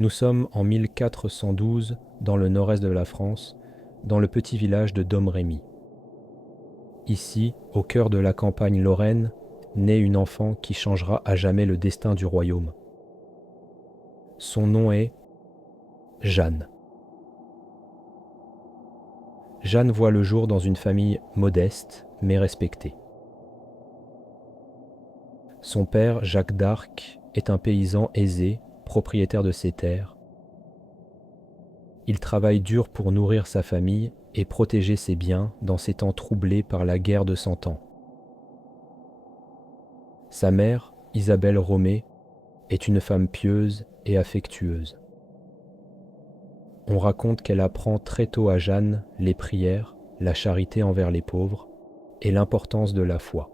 Nous sommes en 1412 dans le nord-est de la France, dans le petit village de Domrémy. Ici, au cœur de la campagne lorraine, naît une enfant qui changera à jamais le destin du royaume. Son nom est Jeanne. Jeanne voit le jour dans une famille modeste mais respectée. Son père, Jacques d'Arc, est un paysan aisé, propriétaire de ses terres. Il travaille dur pour nourrir sa famille et protéger ses biens dans ces temps troublés par la guerre de Cent Ans. Sa mère, Isabelle Romée, est une femme pieuse et affectueuse. On raconte qu'elle apprend très tôt à Jeanne les prières, la charité envers les pauvres et l'importance de la foi.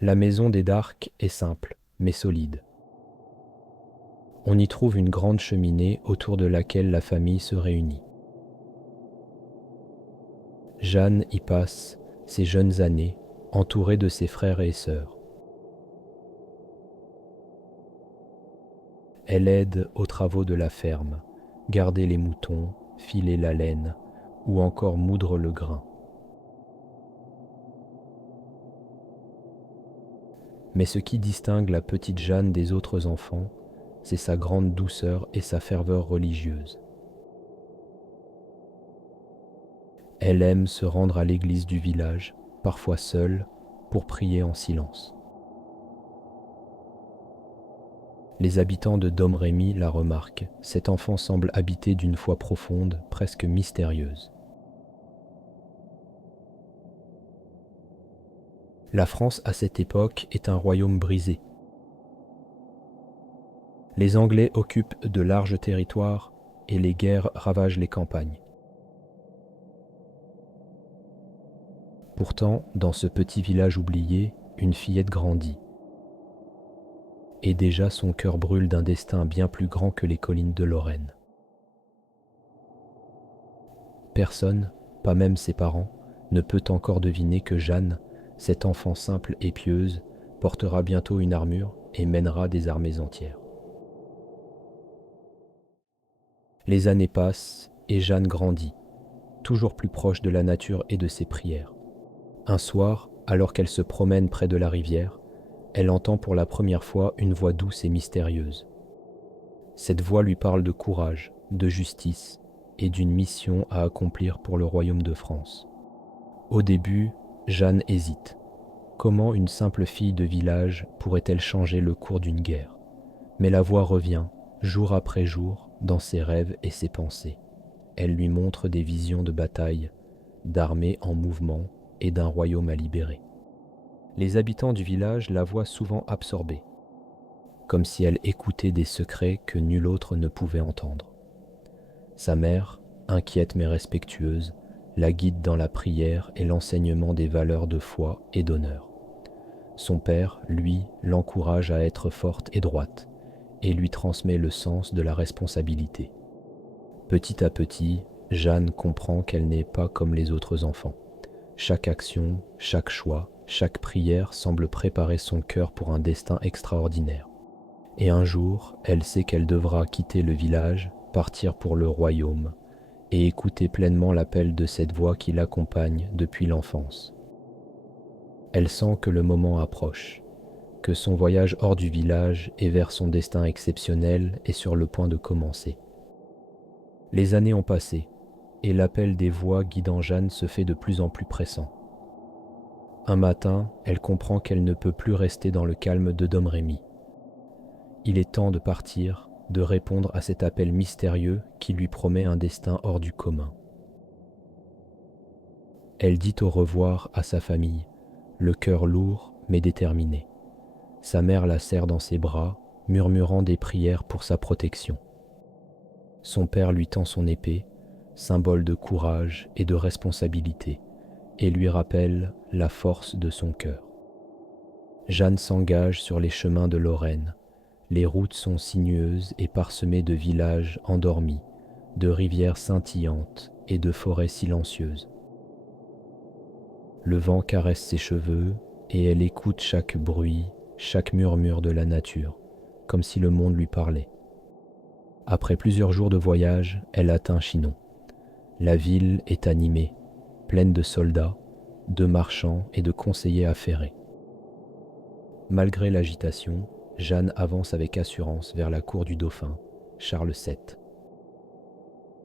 La maison des d'Arc est simple, mais solide. On y trouve une grande cheminée autour de laquelle la famille se réunit. Jeanne y passe ses jeunes années, entourée de ses frères et sœurs. Elle aide aux travaux de la ferme, garder les moutons, filer la laine ou encore moudre le grain. Mais ce qui distingue la petite Jeanne des autres enfants, c'est sa grande douceur et sa ferveur religieuse. Elle aime se rendre à l'église du village, parfois seule, pour prier en silence. Les habitants de Domrémy la remarquent, cet enfant semble habité d'une foi profonde, presque mystérieuse. La France à cette époque est un royaume brisé. Les Anglais occupent de larges territoires et les guerres ravagent les campagnes. Pourtant, dans ce petit village oublié, une fillette grandit. Et déjà son cœur brûle d'un destin bien plus grand que les collines de Lorraine. Personne, pas même ses parents, ne peut encore deviner que Jeanne, cette enfant simple et pieuse, portera bientôt une armure et mènera des armées entières. Les années passent et Jeanne grandit, toujours plus proche de la nature et de ses prières. Un soir, alors qu'elle se promène près de la rivière, elle entend pour la première fois une voix douce et mystérieuse. Cette voix lui parle de courage, de justice et d'une mission à accomplir pour le royaume de France. Au début, Jeanne hésite. Comment une simple fille de village pourrait-elle changer le cours d'une guerre? Mais la voix revient, jour après jour, dans ses rêves et ses pensées. Elle lui montre des visions de bataille, d'armées en mouvement et d'un royaume à libérer. Les habitants du village la voient souvent absorbée, comme si elle écoutait des secrets que nul autre ne pouvait entendre. Sa mère, inquiète mais respectueuse, la guide dans la prière et l'enseignement des valeurs de foi et d'honneur. Son père, lui, l'encourage à être forte et droite, et lui transmet le sens de la responsabilité. Petit à petit, Jeanne comprend qu'elle n'est pas comme les autres enfants. Chaque action, chaque choix, chaque prière semble préparer son cœur pour un destin extraordinaire. Et un jour, elle sait qu'elle devra quitter le village, partir pour le royaume, et écouter pleinement l'appel de cette voix qui l'accompagne depuis l'enfance. Elle sent que le moment approche, que son voyage hors du village et vers son destin exceptionnel est sur le point de commencer. Les années ont passé, et l'appel des voix guidant Jeanne se fait de plus en plus pressant. Un matin, elle comprend qu'elle ne peut plus rester dans le calme de Domrémy. Il est temps de partir, de répondre à cet appel mystérieux qui lui promet un destin hors du commun. Elle dit au revoir à sa famille, le cœur lourd mais déterminé. Sa mère la serre dans ses bras, murmurant des prières pour sa protection. Son père lui tend son épée, symbole de courage et de responsabilité, et lui rappelle la force de son cœur. Jeanne s'engage sur les chemins de Lorraine. Les routes sont sinueuses et parsemées de villages endormis, de rivières scintillantes et de forêts silencieuses. Le vent caresse ses cheveux et elle écoute chaque bruit, chaque murmure de la nature, comme si le monde lui parlait. Après plusieurs jours de voyage, elle atteint Chinon. La ville est animée, pleine de soldats, de marchands et de conseillers affairés. Malgré l'agitation, Jeanne avance avec assurance vers la cour du dauphin, Charles VII.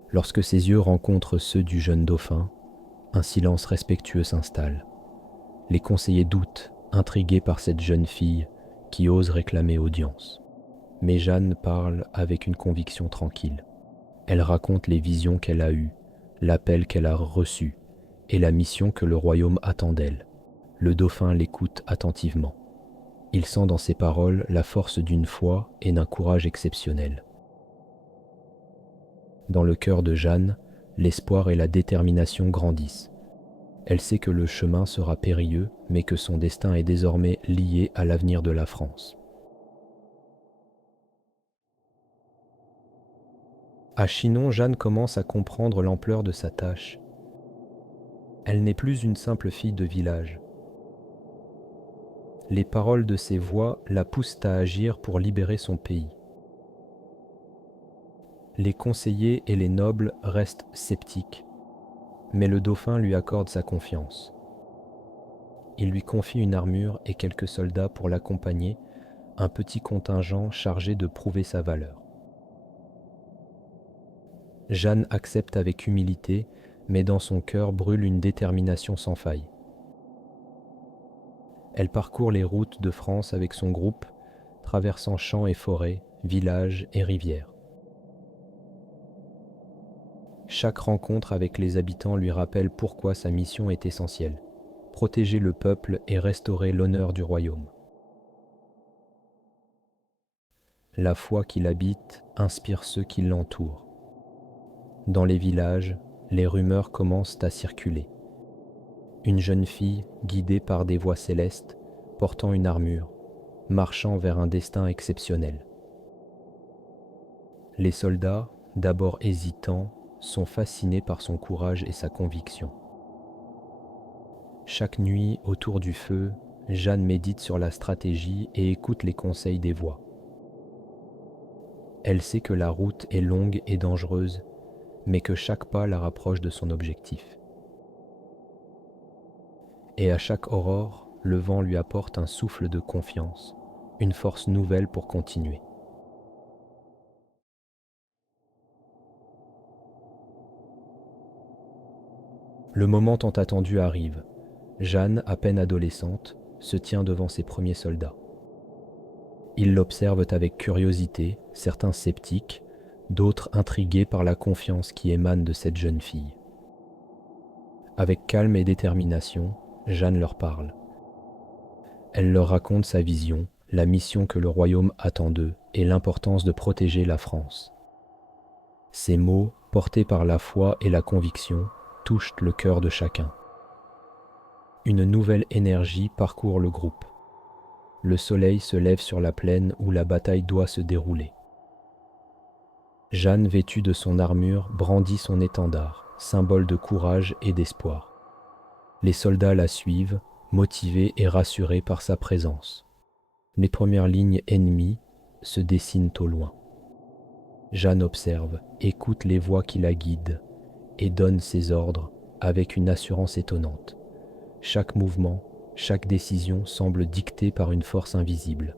Lorsque ses yeux rencontrent ceux du jeune dauphin, un silence respectueux s'installe. Les conseillers doutent, intrigués par cette jeune fille qui ose réclamer audience. Mais Jeanne parle avec une conviction tranquille. Elle raconte les visions qu'elle a eues, l'appel qu'elle a reçu et la mission que le royaume attend d'elle. Le dauphin l'écoute attentivement. Il sent dans ses paroles la force d'une foi et d'un courage exceptionnel. Dans le cœur de Jeanne, l'espoir et la détermination grandissent. Elle sait que le chemin sera périlleux, mais que son destin est désormais lié à l'avenir de la France. À Chinon, Jeanne commence à comprendre l'ampleur de sa tâche. Elle n'est plus une simple fille de village. Les paroles de ses voix la poussent à agir pour libérer son pays. Les conseillers et les nobles restent sceptiques, mais le dauphin lui accorde sa confiance. Il lui confie une armure et quelques soldats pour l'accompagner, un petit contingent chargé de prouver sa valeur. Jeanne accepte avec humilité, mais dans son cœur brûle une détermination sans faille. Elle parcourt les routes de France avec son groupe, traversant champs et forêts, villages et rivières. Chaque rencontre avec les habitants lui rappelle pourquoi sa mission est essentielle: protéger le peuple et restaurer l'honneur du royaume. La foi qui l'habite inspire ceux qui l'entourent. Dans les villages, les rumeurs commencent à circuler. Une jeune fille, guidée par des voix célestes, portant une armure, marchant vers un destin exceptionnel. Les soldats, d'abord hésitants, sont fascinés par son courage et sa conviction. Chaque nuit, autour du feu, Jeanne médite sur la stratégie et écoute les conseils des voix. Elle sait que la route est longue et dangereuse, mais que chaque pas la rapproche de son objectif. Et à chaque aurore, le vent lui apporte un souffle de confiance, une force nouvelle pour continuer. Le moment tant attendu arrive. Jeanne, à peine adolescente, se tient devant ses premiers soldats. Ils l'observent avec curiosité, certains sceptiques, d'autres intrigués par la confiance qui émane de cette jeune fille. Avec calme et détermination, Jeanne leur parle. Elle leur raconte sa vision, la mission que le royaume attend d'eux et l'importance de protéger la France. Ces mots, portés par la foi et la conviction, touchent le cœur de chacun. Une nouvelle énergie parcourt le groupe. Le soleil se lève sur la plaine où la bataille doit se dérouler. Jeanne, vêtue de son armure, brandit son étendard, symbole de courage et d'espoir. Les soldats la suivent, motivés et rassurés par sa présence. Les premières lignes ennemies se dessinent au loin. Jeanne observe, écoute les voix qui la guident et donne ses ordres avec une assurance étonnante. Chaque mouvement, chaque décision semble dictée par une force invisible.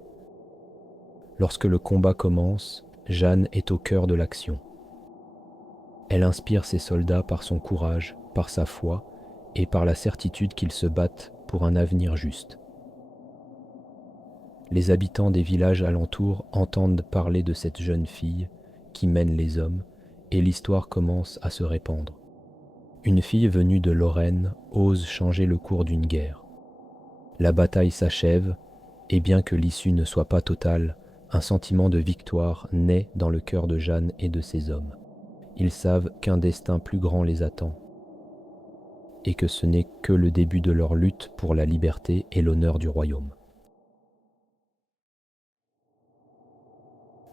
Lorsque le combat commence, Jeanne est au cœur de l'action. Elle inspire ses soldats par son courage, par sa foi et par la certitude qu'ils se battent pour un avenir juste. Les habitants des villages alentours entendent parler de cette jeune fille qui mène les hommes et l'histoire commence à se répandre. Une fille venue de Lorraine ose changer le cours d'une guerre. La bataille s'achève et bien que l'issue ne soit pas totale, un sentiment de victoire naît dans le cœur de Jeanne et de ses hommes. Ils savent qu'un destin plus grand les attend et que ce n'est que le début de leur lutte pour la liberté et l'honneur du royaume.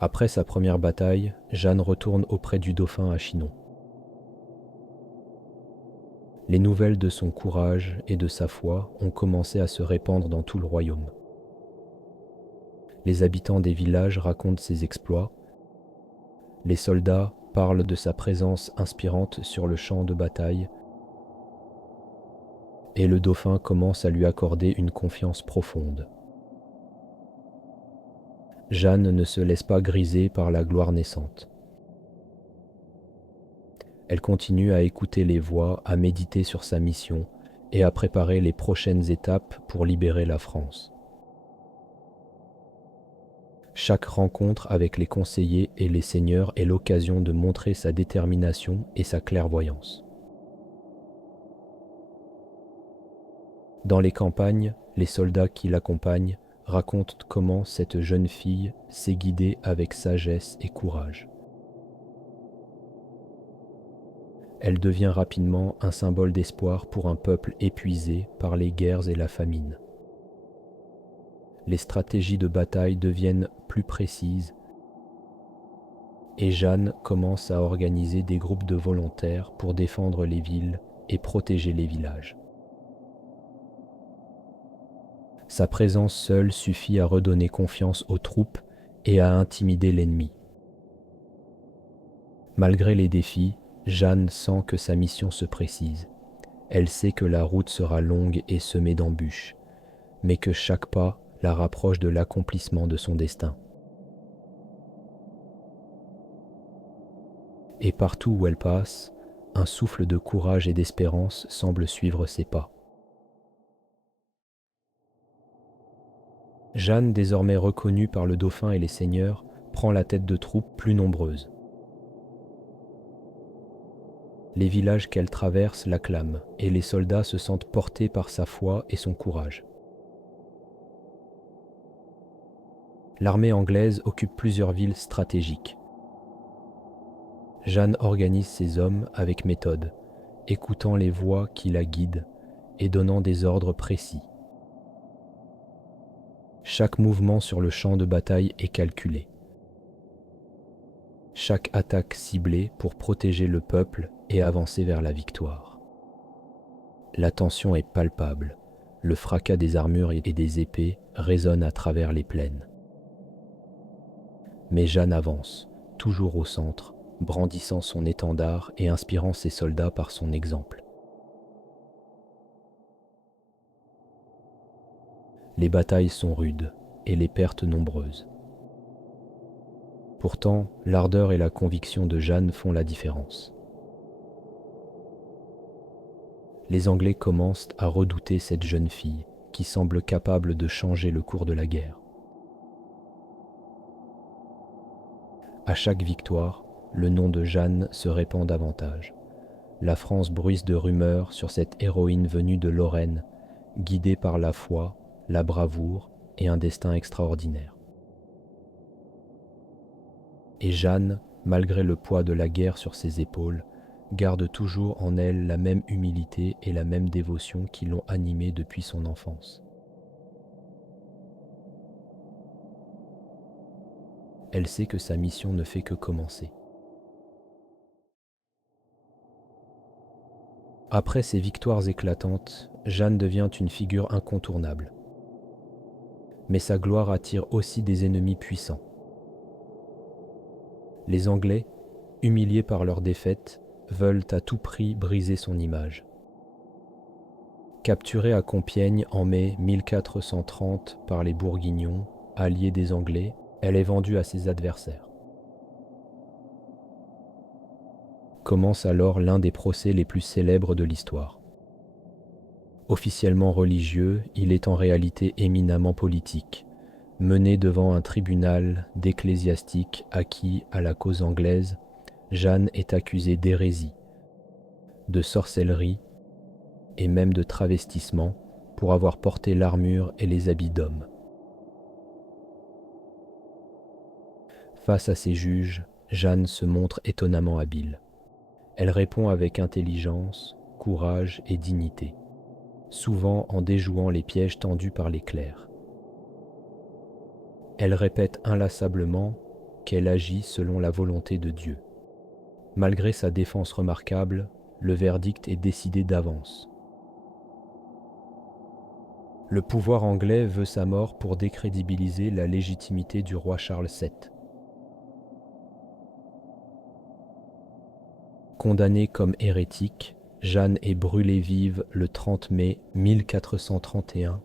Après sa première bataille, Jeanne retourne auprès du dauphin à Chinon. Les nouvelles de son courage et de sa foi ont commencé à se répandre dans tout le royaume. Les habitants des villages racontent ses exploits. Les soldats parlent de sa présence inspirante sur le champ de bataille. Et le dauphin commence à lui accorder une confiance profonde. Jeanne ne se laisse pas griser par la gloire naissante. Elle continue à écouter les voix, à méditer sur sa mission et à préparer les prochaines étapes pour libérer la France. Chaque rencontre avec les conseillers et les seigneurs est l'occasion de montrer sa détermination et sa clairvoyance. Dans les campagnes, les soldats qui l'accompagnent racontent comment cette jeune fille s'est guidée avec sagesse et courage. Elle devient rapidement un symbole d'espoir pour un peuple épuisé par les guerres et la famine. Les stratégies de bataille deviennent plus précises et Jeanne commence à organiser des groupes de volontaires pour défendre les villes et protéger les villages. Sa présence seule suffit à redonner confiance aux troupes et à intimider l'ennemi. Malgré les défis, Jeanne sent que sa mission se précise. Elle sait que la route sera longue et semée d'embûches, mais que chaque pas la rapproche de l'accomplissement de son destin. Et partout où elle passe, un souffle de courage et d'espérance semble suivre ses pas. Jeanne, désormais reconnue par le dauphin et les seigneurs, prend la tête de troupes plus nombreuses. Les villages qu'elle traverse l'acclament et les soldats se sentent portés par sa foi et son courage. L'armée anglaise occupe plusieurs villes stratégiques. Jeanne organise ses hommes avec méthode, écoutant les voix qui la guident et donnant des ordres précis. Chaque mouvement sur le champ de bataille est calculé. Chaque attaque ciblée pour protéger le peuple et avancer vers la victoire. La tension est palpable. Le fracas des armures et des épées résonne à travers les plaines. Mais Jeanne avance, toujours au centre, brandissant son étendard et inspirant ses soldats par son exemple. Les batailles sont rudes et les pertes nombreuses. Pourtant, l'ardeur et la conviction de Jeanne font la différence. Les Anglais commencent à redouter cette jeune fille qui semble capable de changer le cours de la guerre. À chaque victoire, le nom de Jeanne se répand davantage. La France bruisse de rumeurs sur cette héroïne venue de Lorraine, guidée par la foi, la bravoure et un destin extraordinaire. Et Jeanne, malgré le poids de la guerre sur ses épaules, garde toujours en elle la même humilité et la même dévotion qui l'ont animée depuis son enfance. Elle sait que sa mission ne fait que commencer. Après ces victoires éclatantes, Jeanne devient une figure incontournable. Mais sa gloire attire aussi des ennemis puissants. Les Anglais, humiliés par leur défaite, veulent à tout prix briser son image. Capturée à Compiègne en mai 1430 par les Bourguignons, alliés des Anglais, elle est vendue à ses adversaires. Commence alors l'un des procès les plus célèbres de l'histoire. Officiellement religieux, il est en réalité éminemment politique, mené devant un tribunal d'ecclésiastiques acquis à la cause anglaise. Jeanne est accusée d'hérésie, de sorcellerie et même de travestissement pour avoir porté l'armure et les habits d'homme. Face à ses juges, Jeanne se montre étonnamment habile. Elle répond avec intelligence, courage et dignité, souvent en déjouant les pièges tendus par les clercs. Elle répète inlassablement qu'elle agit selon la volonté de Dieu. Malgré sa défense remarquable, le verdict est décidé d'avance. Le pouvoir anglais veut sa mort pour décrédibiliser la légitimité du roi Charles VII. Condamnée comme hérétique, Jeanne est brûlée vive le 30 mai 1431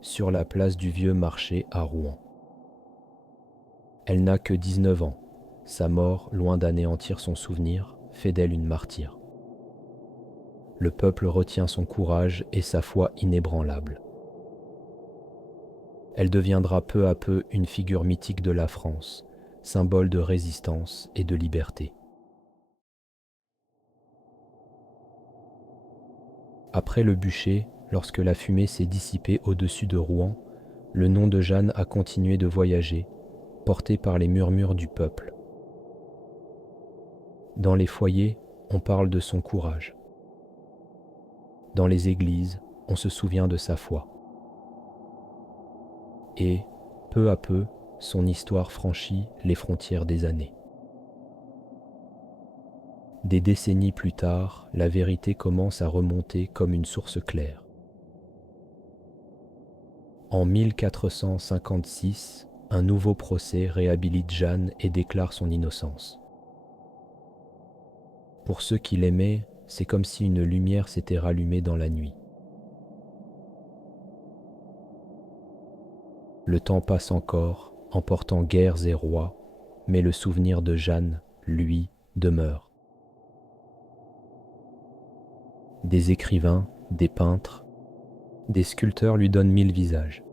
sur la place du Vieux Marché à Rouen. Elle n'a que 19 ans. Sa mort, loin d'anéantir son souvenir, fait d'elle une martyre. Le peuple retient son courage et sa foi inébranlable. Elle deviendra peu à peu une figure mythique de la France, symbole de résistance et de liberté. Après le bûcher, lorsque la fumée s'est dissipée au-dessus de Rouen, le nom de Jeanne a continué de voyager, porté par les murmures du peuple. Dans les foyers, on parle de son courage. Dans les églises, on se souvient de sa foi. Et, peu à peu, son histoire franchit les frontières des années. Des décennies plus tard, la vérité commence à remonter comme une source claire. En 1456, un nouveau procès réhabilite Jeanne et déclare son innocence. Pour ceux qui l'aimaient, c'est comme si une lumière s'était rallumée dans la nuit. Le temps passe encore, emportant guerres et rois, mais le souvenir de Jeanne, lui, demeure. Des écrivains, des peintres, des sculpteurs lui donnent 1000 visages.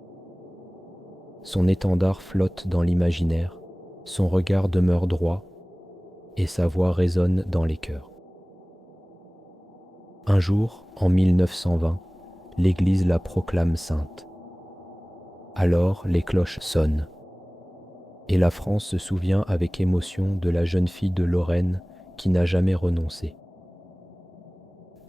Son étendard flotte dans l'imaginaire, son regard demeure droit, et sa voix résonne dans les cœurs. Un jour, en 1920, l'Église la proclame sainte. Alors les cloches sonnent, et la France se souvient avec émotion de la jeune fille de Lorraine qui n'a jamais renoncé.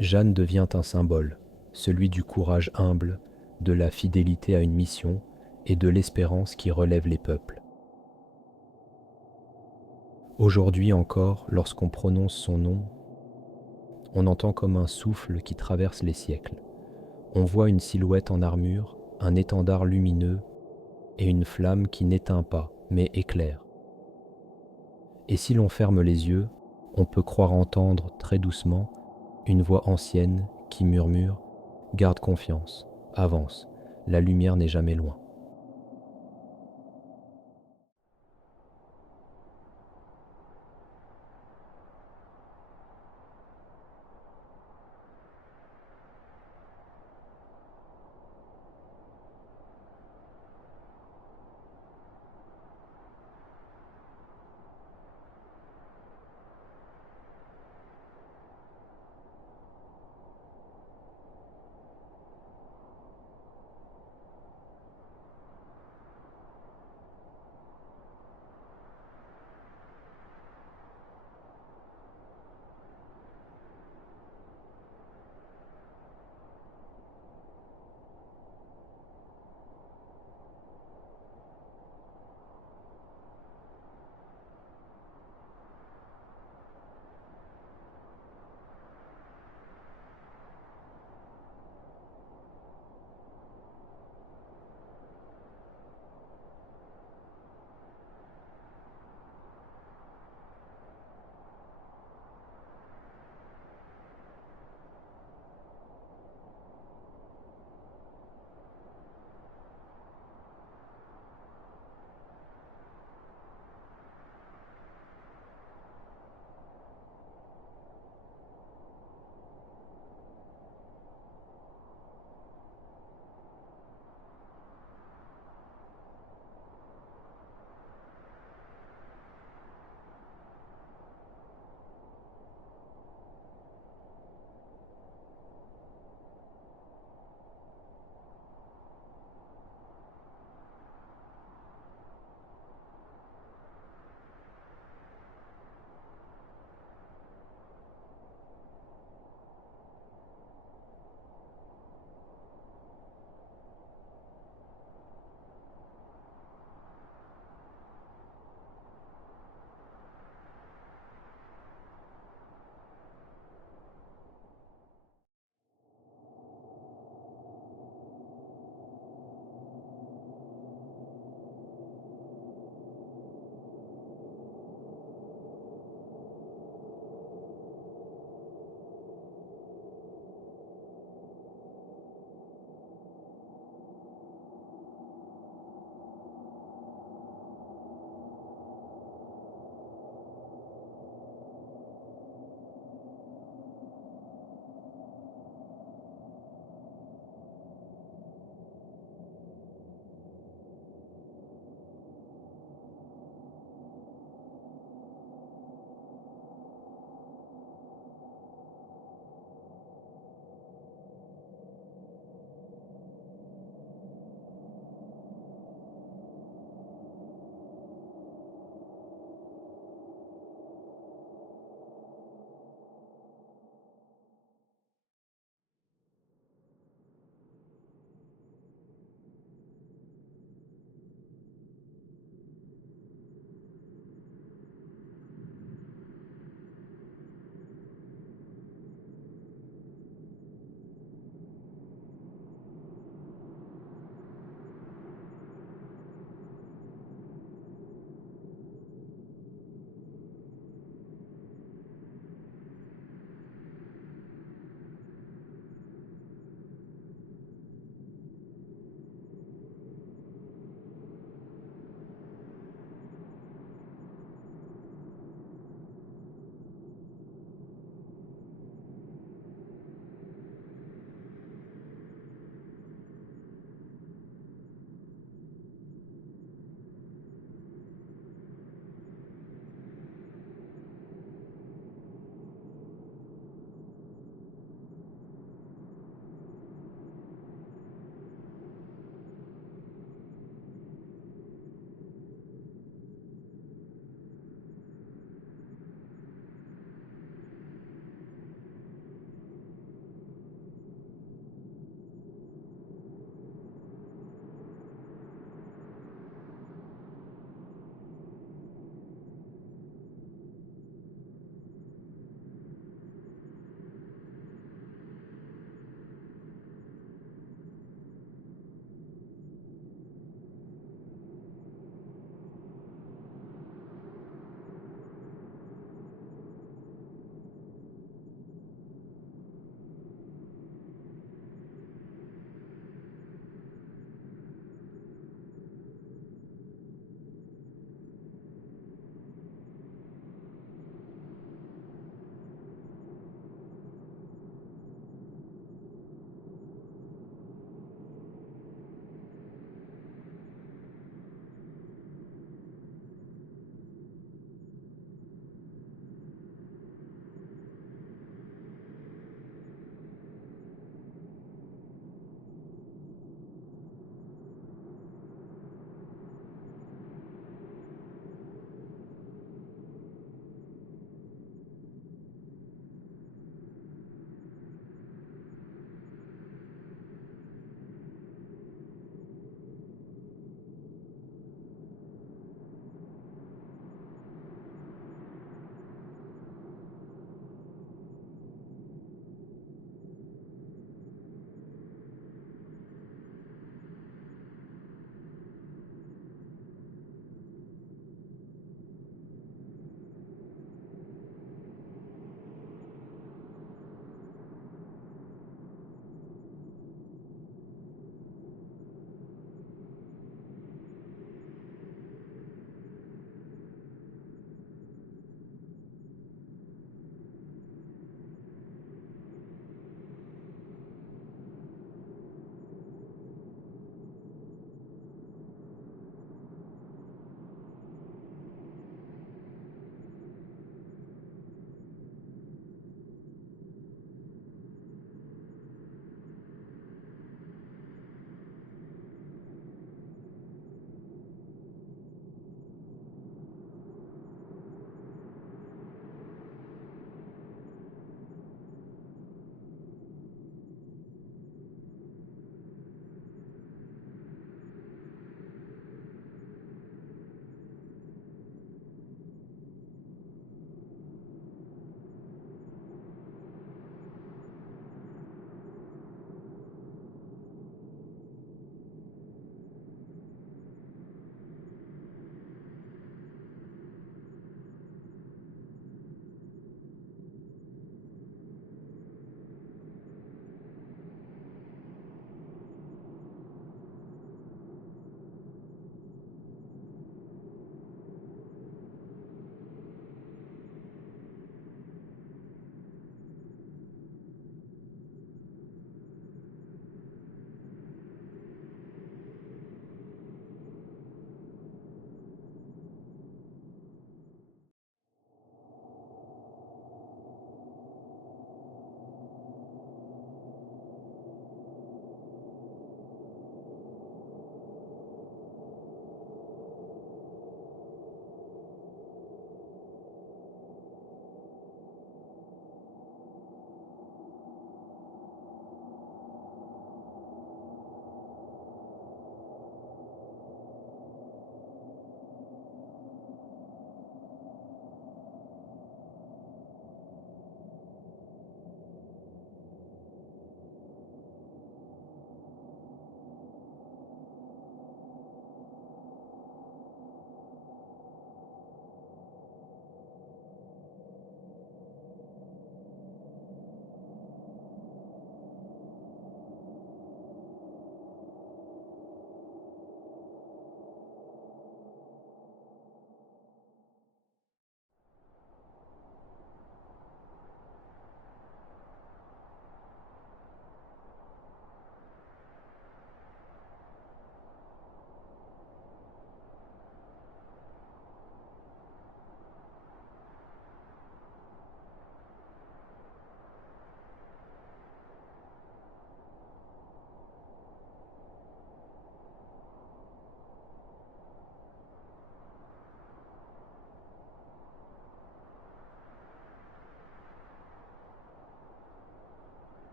Jeanne devient un symbole, celui du courage humble, de la fidélité à une mission et de l'espérance qui relève les peuples. Aujourd'hui encore, lorsqu'on prononce son nom, on entend comme un souffle qui traverse les siècles. On voit une silhouette en armure, un étendard lumineux et une flamme qui n'éteint pas, mais éclaire. Et si l'on ferme les yeux, on peut croire entendre très doucement une voix ancienne qui murmure « Garde confiance, avance, la lumière n'est jamais loin ».